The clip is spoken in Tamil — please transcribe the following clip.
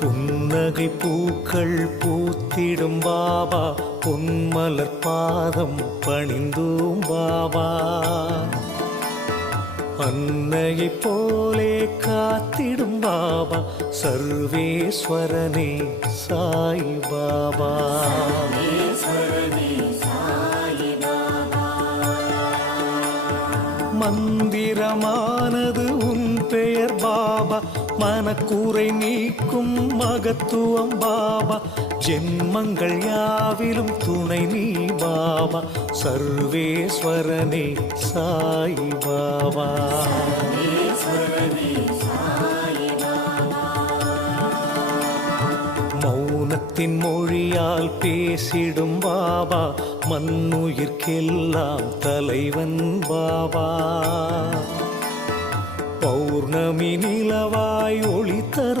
புன்னகை பூக்கள் பூத்திடும் பாபா, பொன்மலர் பாதம் பணிந்தோம் பாபா. அன்னையைப் போலே காத்திடும் பாபா, சர்வேஸ்வரனே சாய் பாபா. மந்திரமானது உன் பெயர் பாபா, மனக்கூரை நீக்கும் மகத்துவம் பாபா. ஜென்மங்கள் யாவிலும் துணை நீ பாபா, சர்வேஸ்வரனே சாய் பாபா. மௌனத்தின் மொழியால் பேசிடும் பாபா, மண்ணுயிர்க்கெல்லாம் தலைவன் பாபா. பௌர்ணமி நிலவாய் ஒளி தரும்